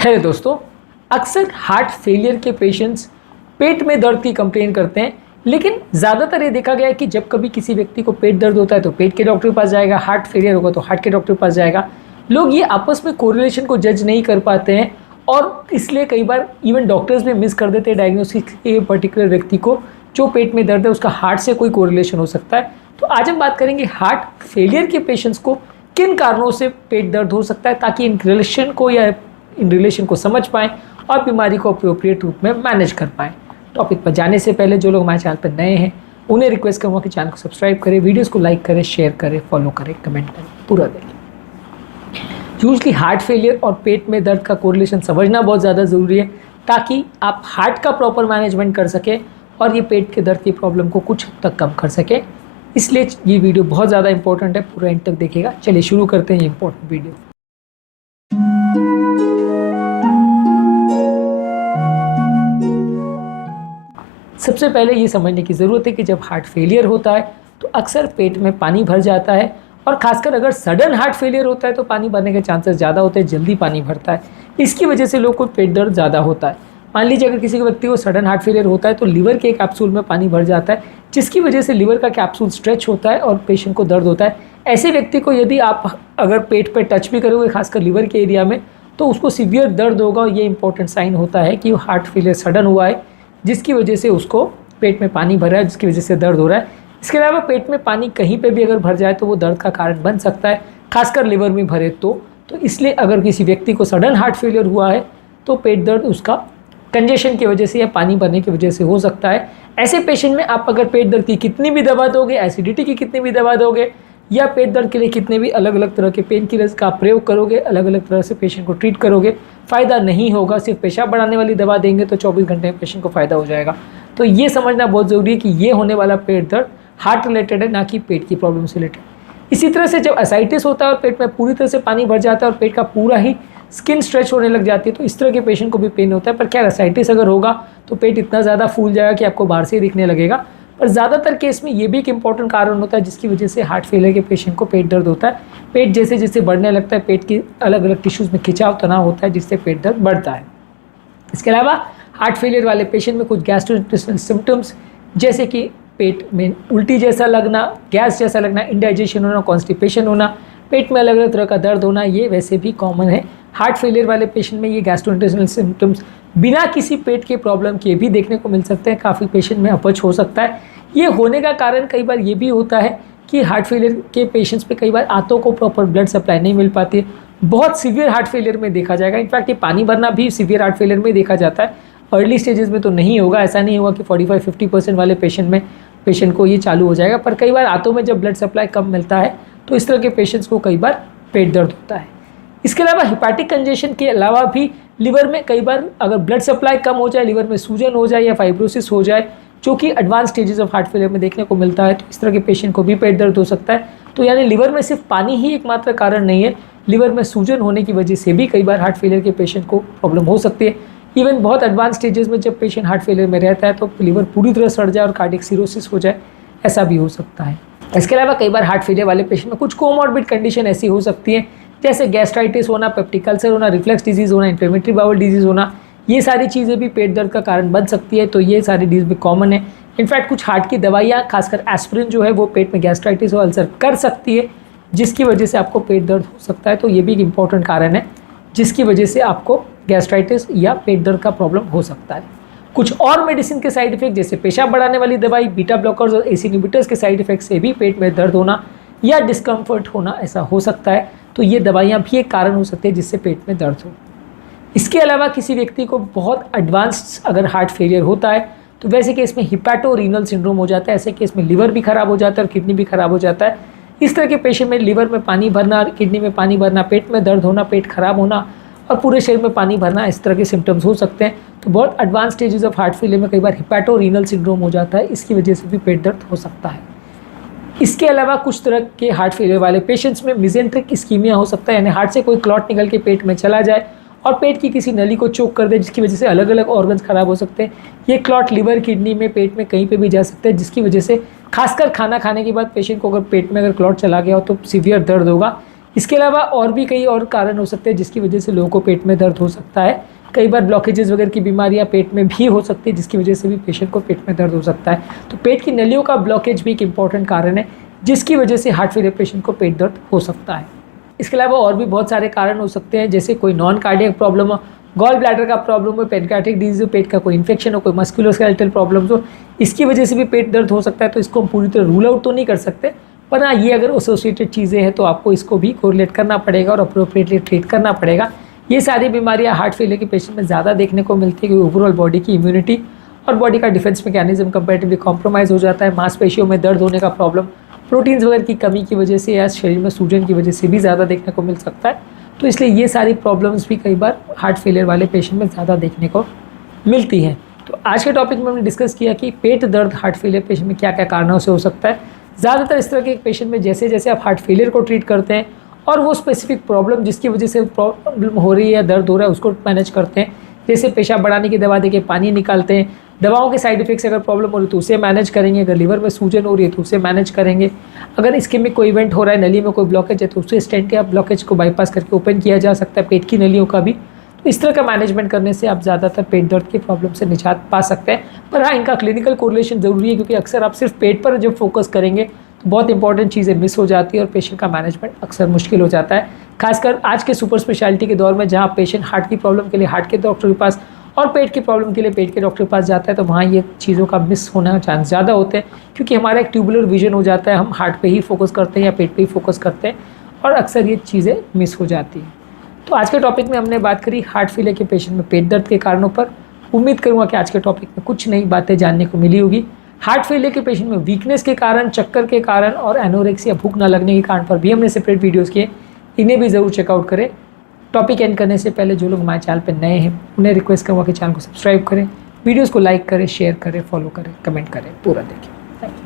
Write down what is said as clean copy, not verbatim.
है दोस्तों, अक्सर हार्ट फेलियर के पेशेंट्स पेट में दर्द की कंप्लेन करते हैं, लेकिन ज़्यादातर ये देखा गया है कि जब कभी किसी व्यक्ति को पेट दर्द होता है तो पेट के डॉक्टर के पास जाएगा, हार्ट फेलियर होगा तो हार्ट के डॉक्टर के पास जाएगा। लोग ये आपस में कोरिलेशन को जज नहीं कर पाते हैं और इसलिए कई बार इवन डॉक्टर्स भी मिस कर देते हैं डायग्नोसिस के पर्टिकुलर व्यक्ति को जो पेट में दर्द है उसका हार्ट से कोई कोरिलेशन हो सकता है। तो आज हम बात करेंगे हार्ट फेलियर के पेशेंट्स को किन कारणों से पेट दर्द हो सकता है, ताकि इन रिलेशन को समझ पाएं और बीमारी को अप्रोप्रिएट रूप में मैनेज कर पाएं। टॉपिक पर जाने से पहले जो लोग हमारे चैनल पर नए हैं उन्हें रिक्वेस्ट करूँगा कि चैनल को सब्सक्राइब करें, वीडियोस को लाइक करें, शेयर करें, फॉलो करें, कमेंट करें, पूरा देखें। यूजली हार्ट फेलियर और पेट में दर्द का कोरिलेशन समझना बहुत ज़्यादा ज़रूरी है ताकि आप हार्ट का प्रॉपर मैनेजमेंट कर सकें और ये पेट के दर्द की प्रॉब्लम को कुछ हद तक कम कर सकें। इसलिए ये वीडियो बहुत ज़्यादा इंपॉर्टेंट है, पूरा एंड तक देखिएगा। चलिए शुरू करते हैं ये इंपॉर्टेंट वीडियो। सबसे पहले ये समझने की ज़रूरत है कि जब हार्ट फेलियर होता है तो अक्सर पेट में पानी भर जाता है और ख़ासकर अगर सडन हार्ट फेलियर होता है तो पानी भरने के चांसेस ज़्यादा होते हैं, जल्दी पानी भरता है। इसकी वजह से लोग को पेट दर्द ज़्यादा होता है। मान लीजिए अगर किसी व्यक्ति को सडन हार्ट फेलियर होता है तो लिवर के कैप्सूल में पानी भर जाता है, जिसकी वजह से लिवर का कैप्सूल स्ट्रेच होता है और पेशेंट को दर्द होता है। ऐसे व्यक्ति को यदि आप अगर पेट पर टच भी करोगे खासकर लिवर के एरिया में तो उसको सीवियर दर्द होगा और ये इंपॉर्टेंट साइन होता है कि हार्ट फेलियर सडन हुआ है, जिसकी वजह से उसको पेट में पानी भरा है, जिसकी वजह से दर्द हो रहा है। इसके अलावा पेट में पानी कहीं पे भी अगर भर जाए तो वो दर्द का कारण बन सकता है, खासकर लिवर में भरे तो इसलिए अगर किसी व्यक्ति को सडन हार्ट फेलियर हुआ है तो पेट दर्द उसका कंजेशन की वजह से या पानी भरने की वजह से हो सकता है। ऐसे पेशेंट में आप अगर पेट दर्द की कितनी भी दवा दोगे, एसिडिटी की कितनी भी दवा दोगे या पेट दर्द के लिए कितने भी अलग अलग तरह के पेन किलर्स का प्रयोग करोगे, अलग अलग तरह से पेशेंट को ट्रीट करोगे, फ़ायदा नहीं होगा। सिर्फ पेशाब बढ़ाने वाली दवा देंगे तो 24 घंटे में पेशेंट को फ़ायदा हो जाएगा। तो ये समझना बहुत ज़रूरी है कि ये होने वाला पेट दर्द हार्ट रिलेटेड है, ना कि पेट की प्रॉब्लम से रिलेटेड। इसी तरह से जब असाइटिस होता है और पेट में पूरी तरह से पानी भर जाता है और पेट का पूरा ही स्किन स्ट्रेच होने लग जाती है तो इस तरह के पेशेंट को भी पेन होता है। पर क्या असाइटिस अगर होगा तो पेट इतना ज़्यादा फूल जाएगा कि आपको बाहर से ही दिखने लगेगा। पर ज़्यादातर केस में ये भी एक इंपॉर्टेंट कारण होता है जिसकी वजह से हार्ट फेलियर के पेशेंट को पेट दर्द होता है। पेट जैसे जैसे बढ़ने लगता है, पेट की अलग अलग टिश्यूज़ में खिंचाव तनाव होता है जिससे पेट दर्द बढ़ता है। इसके अलावा हार्ट फेलियर वाले पेशेंट में कुछ गैस्ट्रोइंटेस्टाइनल सिम्टम्स जैसे कि पेट में उल्टी जैसा लगना, गैस जैसा लगना, इंडाइजेशन होना, कॉन्स्टिपेशन होना, पेट में अलग अलग तरह का दर्द होना, ये वैसे भी कॉमन है। हार्ट फेलियर वाले पेशेंट में ये गैस्ट्रोइंटेस्टाइनल सिम्टम्स बिना किसी पेट के प्रॉब्लम के भी देखने को मिल सकते हैं। काफ़ी पेशेंट में अपच हो सकता है। ये होने का कारण कई बार ये भी होता है कि हार्ट फेलियर के पेशेंट्स पे कई बार आंतों को प्रॉपर ब्लड सप्लाई नहीं मिल पाती है। बहुत सीवियर हार्ट फेलियर में देखा जाएगा। इनफैक्ट ये पानी भरना भी सीवियर हार्ट फेलियर में देखा जाता है। अर्ली स्टेजेस में तो नहीं होगा, ऐसा नहीं होगा कि 45-50% वाले पेशेंट को ये चालू हो जाएगा। पर कई बार आंतों में जब ब्लड सप्लाई कम मिलता है तो इस तरह के पेशेंट्स को कई बार पेट दर्द होता है। इसके अलावा हिपैटिक कंजेशन के अलावा भी लिवर में कई बार अगर ब्लड सप्लाई कम हो जाए, लिवर में सूजन हो जाए या फाइब्रोसिस हो जाए, जो कि advance stages of heart failure में देखने को मिलता है, तो इस तरह के पेशेंट को भी पेट दर्द हो सकता है। तो यानी लिवर में सिर्फ पानी ही एकमात्र कारण नहीं है, लिवर में सूजन होने की वजह से भी कई बार हार्ट फेलियर के पेशेंट को प्रॉब्लम हो सकती है। इवन बहुत एडवांस स्टेजेस में जब पेशेंट हार्ट फेलियर में रहता है तो लिवर पूरी तरह सड़ जाए और कार्डियक सिरोसिस हो जाए, ऐसा भी हो सकता है। इसके अलावा कई बार हार्ट फेलियर वाले पेशेंट में कुछ कोमॉर्बिड कंडीशन ऐसी हो सकती है जैसे गैस्ट्राइटिस होना, पेप्टिक अल्सर होना, रिफ्लक्स डिजीज़ होना, इन्फ्लेमेटरी बाउल डिजीज़ होना, ये सारी चीज़ें भी पेट दर्द का कारण बन सकती है। तो ये सारी डिजीज़ भी कॉमन है। इनफैक्ट कुछ हार्ट की दवाइयाँ खासकर एस्पिरिन जो है वो पेट में गैस्ट्राइटिस और अल्सर कर सकती है, जिसकी वजह से आपको पेट दर्द हो सकता है। तो ये भी एक इंपॉर्टेंट कारण है जिसकी वजह से आपको गैस्ट्राइटिस या पेट दर्द का प्रॉब्लम हो सकता है। कुछ और मेडिसिन के साइड इफेक्ट जैसे पेशाब बढ़ाने वाली दवाई, बीटा ब्लॉकर्स और एसी इनहिबिटर्स के साइड इफेक्ट से भी पेट में दर्द होना या डिस्कम्फर्ट होना ऐसा हो सकता है। तो ये दवाइयाँ भी एक कारण हो सकती है जिससे पेट में दर्द हो। इसके अलावा किसी व्यक्ति को बहुत एडवांस अगर हार्ट फेलियर होता है तो वैसे केस में हिपैटोरीनल सिंड्रोम हो जाता है। ऐसे केस में लिवर भी खराब हो जाता है और किडनी भी खराब हो जाता है। इस तरह के पेशेंट में लिवर में पानी भरना, किडनी में पानी भरना, पेट में दर्द होना, पेट खराब होना और पूरे शरीर में पानी भरना, इस तरह के सिम्टम्स हो सकते हैं। तो बहुत advance stages of heart failure में कई बार हिपैटोरीनल सिंड्रोम हो जाता है, इसकी वजह से भी पेट दर्द हो सकता है। इसके अलावा कुछ तरह के हार्ट फेलियर वाले पेशेंट्स में मिजेंट्रिक इस्कीमिया हो सकता है, यानी हार्ट से कोई क्लॉट निकल के पेट में चला जाए और पेट की किसी नली को चोक कर दे, जिसकी वजह से अलग अलग ऑर्गन्स खराब हो सकते हैं। ये क्लॉट लिवर, किडनी में, पेट में कहीं पे भी जा सकते हैं, जिसकी वजह से खासकर खाना खाने के बाद पेशेंट को अगर पेट में अगर क्लॉट चला गया हो तो सीवियर दर्द होगा। इसके अलावा और भी कई और कारण हो सकते हैं जिसकी वजह से लोगों को पेट में दर्द हो सकता है। कई बार ब्लॉकेजेस वगैरह की बीमारियां पेट में भी हो सकती है जिसकी वजह से भी पेशेंट को पेट में दर्द हो सकता है। तो पेट की नलियों का ब्लॉकेज भी एक इंपॉर्टेंट कारण है जिसकी वजह से हार्ट फेलियर पेशेंट को पेट दर्द हो सकता है। इसके अलावा और भी बहुत सारे कारण हो सकते हैं, जैसे कोई नॉन कार्डियक प्रॉब्लम हो, गॉल ब्लैडर का प्रॉब्लम हो, पेनक्रियाटिक डिजीज हो, पेट का कोई इन्फेक्शन हो, कोई मस्कुलोस्केलेटल प्रॉब्लम्स हो, इसकी वजह से भी पेट दर्द हो सकता है। तो इसको हम पूरी तरह रूल आउट तो नहीं कर सकते, पर हाँ ये अगर एसोसिएटेड चीज़ें हैं तो आपको इसको भी कोरिलेट करना पड़ेगा और अप्रोप्रिएटली ट्रीट करना पड़ेगा। ये सारी बीमारियां हार्ट फेलियर के पेशेंट में ज़्यादा देखने को मिलती है क्योंकि ओवरऑल बॉडी की इम्यूनिटी और बॉडी का डिफेंस मैकेनिज्म कंपैरेटिवली कॉम्प्रोमाइज़ हो जाता है। मांसपेशियों में दर्द होने का प्रॉब्लम प्रोटीन्स वगैरह की कमी की वजह से या शरीर में सूजन की वजह से भी ज़्यादा देखने को मिल सकता है। तो इसलिए ये सारी प्रॉब्लम्स भी कई बार हार्ट फेलियर वाले पेशेंट में ज़्यादा देखने को मिलती हैं। तो आज के टॉपिक में हमने डिस्कस किया कि पेट दर्द हार्ट फेलियर पेशेंट में क्या क्या कारणों से हो सकता है। ज़्यादातर इस तरह के पेशेंट में जैसे जैसे आप हार्ट फेलियर को ट्रीट करते हैं और वो स्पेसिफिक प्रॉब्लम जिसकी वजह से प्रॉब्लम हो रही है या दर्द हो रहा है उसको मैनेज करते हैं, जैसे पेशाब बढ़ाने की दवा देके पानी निकालते हैं, दवाओं के साइड इफेक्ट्स अगर प्रॉब्लम हो रही है तो उसे मैनेज करेंगे, अगर लीवर में सूजन हो रही है तो उसे मैनेज करेंगे, अगर इस्केमिक कोई इवेंट हो रहा है, नली में कोई ब्लॉकेज है तो उसे स्टेंट या ब्लॉकेज को बाईपास करके ओपन किया जा सकता है, पेट की नलियों का भी। तो इस तरह का मैनेजमेंट करने से आप ज़्यादातर पेट दर्द की प्रॉब्लम से निजात पा सकते हैं। पर हाँ, इनका क्लिनिकल कोरिलेशन ज़रूरी है क्योंकि अक्सर आप सिर्फ पेट पर जब फोकस करेंगे तो बहुत इंपॉर्टेंट चीज़ें मिस हो जाती है और पेशेंट का मैनेजमेंट अक्सर मुश्किल हो जाता है। खासकर आज के सुपर स्पेशलिटी के दौर में जहाँ पेशेंट हार्ट की प्रॉब्लम के लिए हार्ट के डॉक्टर के पास और पेट की प्रॉब्लम के लिए पेट के डॉक्टर के पास जाता है, तो वहाँ ये चीज़ों का मिस होने का चांस ज़्यादा होते हैं क्योंकि हमारा एक ट्यूबुलर विजन हो जाता है, हम हार्ट पे ही फोकस करते हैं या पेट पे ही फोकस करते हैं और अक्सर ये चीज़ें मिस हो जाती हैं। तो आज के टॉपिक में हमने बात करी हार्ट फेलियर के पेशेंट में पेट दर्द के कारणों पर। उम्मीद करूँगा कि आज के टॉपिक में कुछ नई बातें जानने को मिली होगी। हार्ट फेलियर के पेशेंट में वीकनेस के कारण, चक्कर के कारण और एनोरेक्सिया भूख न लगने के कारण पर भी हमने सेपरेट वीडियोज़ किए, इन्हें भी ज़रूर चेकआउट करें। टॉपिक एंड करने से पहले जो लोग हमारे चैनल पर नए हैं उन्हें रिक्वेस्ट करूँगा कि चैनल को सब्सक्राइब करें, वीडियोज़ को लाइक करें, शेयर करें, फॉलो करें, कमेंट करें, पूरा देखें।